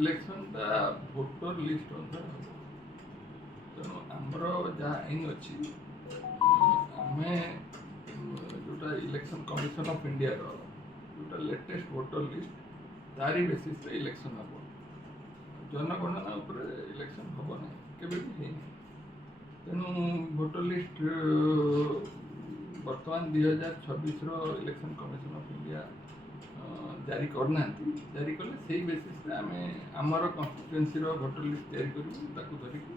ଇଲେକ୍ସନଟା voter list ଅନୁସାରେ ହେବ। ତେଣୁ ଆମର ଯାହା ଆଇନ ଅଛି ଆମେ ଯେଉଁଟା ଇଲେକ୍ସନ କମିଶନ ଅଫ୍ ଇଣ୍ଡିଆର ଯେଉଁଟା ଲେଟେଷ୍ଟ ଭୋଟର ଲିଷ୍ଟ ତାରି ବେସିସ୍ରେ ଇଲେକ୍ସନ ହେବ। ଜନଗଣନା ଉପରେ ଇଲେକ୍ସନ ହେବ ନାହିଁ, କେବେ ବି ହେଇନି। ତେଣୁ ଭୋଟର ଲିଷ୍ଟ ବର୍ତ୍ତମାନ 2026ର ଇଲେକ୍ସନ କମିଶନ ଅଫ୍ ଇଣ୍ଡିଆ ଜାରି କରିନାହାନ୍ତି। ଜାରି କଲେ ସେଇ ବେସିସ୍ରେ ଆମେ ଆମର କନଷ୍ଟିଚୁଏନ୍ସିର ଭୋଟର ଲିଷ୍ଟ ତିଆରି କରିବୁ ତାକୁ ଧରିକି,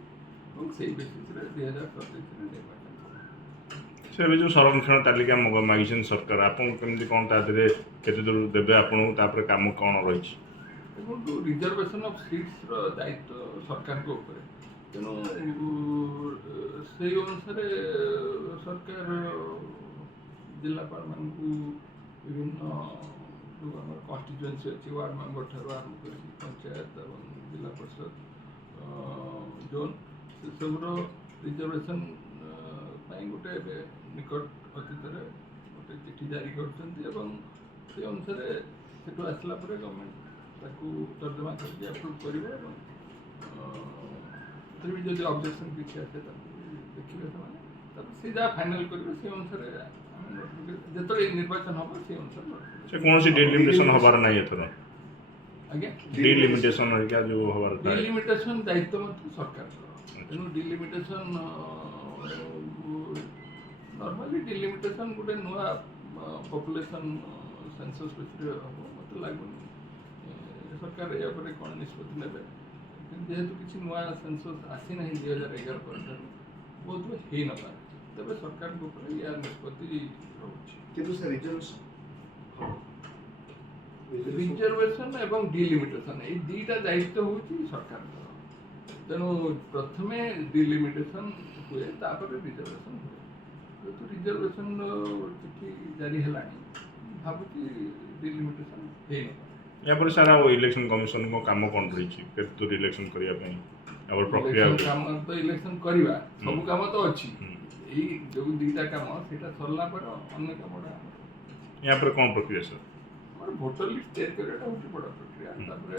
ଏବଂ ସେଇ ବେସିସ୍ରେ 2027ରେ ନିର୍ବାଚନ ହେବ। ସେ ଏବେ ଯେଉଁ ସଂରକ୍ଷଣ ତାଲିକା ମାଗିଛନ୍ତି ସରକାର, ଆପଣଙ୍କୁ କେମିତି କ'ଣ ତା ଦେହରେ କେତେ ଦୂର ଦେବେ ଆପଣଙ୍କୁ, ତାପରେ କାମ କ'ଣ ରହିଛି? ଦେଖନ୍ତୁ, ରିଜର୍ଭେସନ୍ ଅଫ୍ ସିଟ୍ସର ଦାୟିତ୍ୱ ସରକାରଙ୍କ ଉପରେ। ତେଣୁ ସେଇ ଅନୁସାରେ ସରକାର ଜିଲ୍ଲାପାଳମାନଙ୍କୁ ବିଭିନ୍ନ ଯେଉଁ ଆମର କନଷ୍ଟିଚୁଏନ୍ସି ଅଛି ୱାର୍ଡ଼ ମେମ୍ବର ଠାରୁ ଆରମ୍ଭ କରିକି ପଞ୍ଚାୟତ ଏବଂ ଜିଲ୍ଲା ପରିଷଦ ଜୋନ୍ ସେସବୁର ରିଜର୍ଭେସନ୍ ପାଇଁ ଗୋଟେ ଏବେ ନିକଟ ଅତୀତରେ ଗୋଟେ ଚିଠି ଜାରି କରୁଛନ୍ତି, ଏବଂ ସେ ଅନୁସାରେ ସେଠୁ ଆସିଲା ପରେ ଗଭର୍ଣ୍ଣମେଣ୍ଟ ତାକୁ ତର୍ଜମା କରିକି ଆପ୍ରୁଭ୍ କରିବ, ଏବଂ ସେଥିରେ ବି ଯଦି ଅବଜେକ୍ସନ୍ କିଛି ଆସେ ତାକୁ ଦେଖିବେ ସେମାନେ, ତାପରେ ସେ ଯାହା ଫାଇନାଲ୍ କରିବେ ସେ ଅନୁସାରେ ଆମେ ଯେତେବେଳେ ନିର୍ବାଚନ ହେବ ସେ ଅନୁସାରେ ସେ କୌଣସି ଡିଲିମିଟେସନ୍ ହେବାର ନାହିଁ ଏଥର। ଆଜ୍ଞା, ଡିଲିମିଟେସନ୍ ହେରିକା ଯେଉଁ ହେବାର ଡିଲିମିଟେସନ୍ ଦାୟିତ୍ୱ ମଧ୍ୟ ସରକାରଙ୍କର। ତେଣୁ ଡିଲିମିଟେସନ୍ ନର୍ମାଲି ଡିଲିମିଟେସନ୍ ଗୋଟେ ନୂଆ ପପୁଲେସନ୍ ସେନ୍ସସ୍ ଭିତରେ ହେବ, ମୋତେ ଲାଗୁନି ସରକାର ଏହା ଉପରେ କ'ଣ ନିଷ୍ପତ୍ତି ନେବେ। କିନ୍ତୁ ଯେହେତୁ କିଛି ନୂଆ ସେନ୍ସସ୍ ଆସିନାହିଁ 2011 ପରଠାରୁ, ବୋଧହୁଏ ହେଇନପାରେ, ତେବେ ସରକାରଙ୍କ ଉପରେ ଏହା ନିଷ୍ପତ୍ତି ରହୁଛି। କିନ୍ତୁ ସେ ରିଜର୍ଭେସନ୍ ଏବଂ ଡିଲିମିଟେସନ୍ ଏଇ ଦୁଇଟା ଦାୟିତ୍ୱ ହେଉଛି ସରକାରଙ୍କର। ତେଣୁ ପ୍ରଥମେ ଡିଲିମିଟେସନ୍ ହୁଏ, ତାପରେ ରିଜର୍ଭେସନ୍ ହୁଏ। ଯେହେତୁ ରିଜର୍ଭେସନ୍ ଚିଠି ଜାରି ହେଲାଣି, ଭାବୁଛି ଡିଲିମିଟେସନ୍ ହେଇନପାରେ। ଏହାପରେ ସାର୍ ଆଉ ଇଲେକ୍ସନ କମିଶନଙ୍କ କାମ କ'ଣ ରହିଛି କେତେ ଦୂର ଇଲେକ୍ସନ କରିବା ପାଇଁ? ଆମର ପ୍ରକ୍ରିୟା କାମ ତ ଇଲେକ୍ସନ କରିବା, ସବୁ କାମ ତ ଅଛି। ଏଇ ଯେଉଁ ଦୁଇଟା କାମ ସେଇଟା ସରିଲା ପରେ ଅନ୍ୟ କାମଟା ଏହାପରେ କ'ଣ ପ୍ରକ୍ରିୟା ସାର୍? ଆମର ଭୋଟର ଲିଷ୍ଟ ତିଆରି କରିବାଟା ହେଉଛି ବଡ଼ ପ୍ରକ୍ରିୟା। ତାପରେ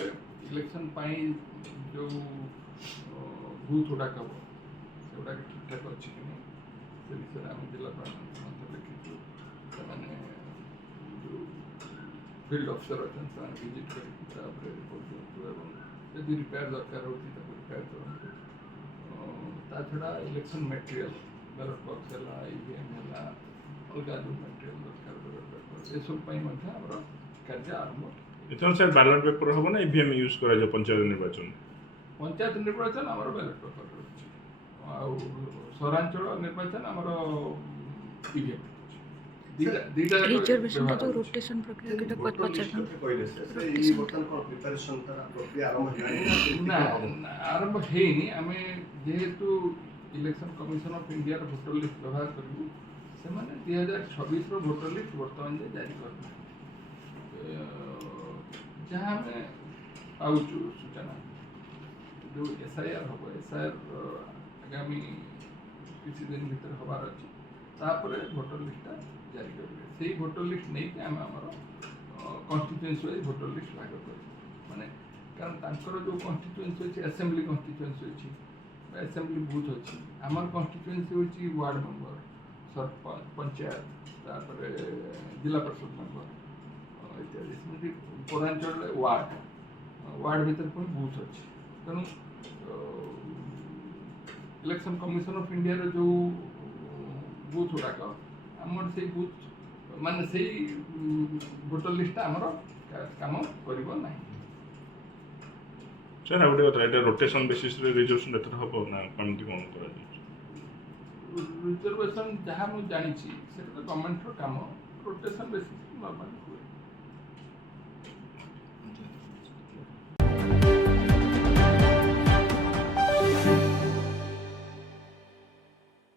ଇଲେକ୍ସନ ପାଇଁ ଯେଉଁ ବୁଥ୍ ଗୁଡ଼ାକ ହେବ ସେଗୁଡ଼ାକ ଠିକ୍ଠାକ୍ ଅଛି କି ନାହିଁ ସେ ବିଷୟରେ ଆମେ ଜିଲ୍ଲାପାଳମାନଙ୍କୁ ମଧ୍ୟ ଲେଖିଛୁ। ସେମାନେ ଯେଉଁ ଫିଲ୍ଡ ଅଫିସର ଅଛନ୍ତି ସେମାନେ ଭିଜିଟ୍ କରିକି ତାପରେ ରିପୋର୍ଟ ଦିଅନ୍ତୁ, ଏବଂ ଯଦି ରିପେୟାର ଦରକାର ହେଉଛି ତାକୁ ରିପେୟାର କରନ୍ତୁ। ତା ଛଡ଼ା ଇଲେକ୍ସନ ମେଟେରିଆଲ୍ ବ୍ୟାଲଟ୍ ବକ୍ସ ହେଲା, ଇଭିଏମ୍ ହେଲା, ଅଲଗା ଯେଉଁ ମେଟେରିଆଲ୍ ଦରକାର ବ୍ୟାଲଟ୍ ପେପର ଏସବୁ ପାଇଁ ମଧ୍ୟ ଆମର କାର୍ଯ୍ୟ ଆରମ୍ଭ। ଏଥର ସାର୍ ବ୍ୟାଲଟ୍ ପେପର ହେବ ନା ଇଭିଏମ୍ ୟୁଜ୍ କରାଯିବ ପଞ୍ଚାୟତ ନିର୍ବାଚନ? ପଞ୍ଚାୟତ ନିର୍ବାଚନ ଆମର ବ୍ୟାଲଟ୍ ପେପର ରହୁଛି, ଆଉ ସହରାଞ୍ଚଳ ନିର୍ବାଚନ ଆମର ଇଭିଏମ୍। ରିଜର୍ଭେସନଟା ଯେଉଁ ରୋଟେସନ୍ ପ୍ରକ୍ରିୟା କେତେ ନା ଆରମ୍ଭ ହେଇନି। ଆମେ ଯେହେତୁ ଇଲେକ୍ସନ କମିଶନ ଅଫ୍ ଇଣ୍ଡିଆର ଭୋଟର ଲିଷ୍ଟ ବ୍ୟବହାର କରିବୁ, ସେମାନେ 2026ର ଭୋଟର ଲିଷ୍ଟ ବର୍ତ୍ତମାନ ଯାଏ ଜାରି କରିନାହାନ୍ତି। ଯାହା ଆମେ ପାଉଛୁ ସୂଚନା, ଯେଉଁ SIR ହେବ, SIR ଆଗାମୀ କିଛି ଦିନ ଭିତରେ ହେବାର ଅଛି, ତାପରେ ଭୋଟର ଲିଷ୍ଟଟା ଜାରି କରିବେ। ସେଇ ଭୋଟର ଲିଷ୍ଟ ନେଇକି ଆମେ ଆମର କନଷ୍ଟିଚୁଏନ୍ସି ୱାଇଜ୍ ଭୋଟର ଲିଷ୍ଟ ଭାଗ କରିବୁ। ମାନେ କାରଣ ତାଙ୍କର ଯେଉଁ କନଷ୍ଟିଚୁଏନ୍ସି ଅଛି, ଆସେମ୍ବଲି କନଷ୍ଟିଚୁଏନ୍ସି ଅଛି, ଆସେମ୍ବଲି ବୁଥ୍ ଅଛି। ଆମର କନଷ୍ଟିଚୁଏନ୍ସି ହେଉଛି ୱାର୍ଡ଼ ମେମ୍ବର, ସରପଞ୍ଚ, ପଞ୍ଚାୟତ, ତାପରେ ଜିଲ୍ଲା ପରିଷଦ ମେମ୍ବର ଇତ୍ୟାଦି। ସେମିତି ପୌରାଞ୍ଚଳରେ ୱାର୍ଡ଼ ଭିତରେ ପୁଣି ବୁଥ୍ ଅଛି। ତେଣୁ ଇଲେକ୍ସନ କମିଶନ ଅଫ୍ ଇଣ୍ଡିଆର ଯେଉଁ ବୁଥ୍ ଗୁଡ଼ାକ, ଆମର ସେଇ ବୁଥ୍ ମାନେ ସେଇ ଭୋଟର ଲିଷ୍ଟଟା ଆମର କାମ କରିବ ନାହିଁ। ସାର୍ ଆଉ ଗୋଟେ କଥା, ଏଇଟା ରୋଟେସନ୍ ବେସିସ୍ରେ ରିଜର୍ଭେସନ୍ ଏଥର ହେବ ନା କେମିତି କ'ଣ କରାଯାଉଛି? ରିଜର୍ଭେସନ୍ ଯାହା ମୁଁ ଜାଣିଛି ସେଟା ତ ଗଭର୍ଣ୍ଣମେଣ୍ଟର କାମ, ରୋଟେସନ୍ ବେସିସ୍ ନର୍ମାଲି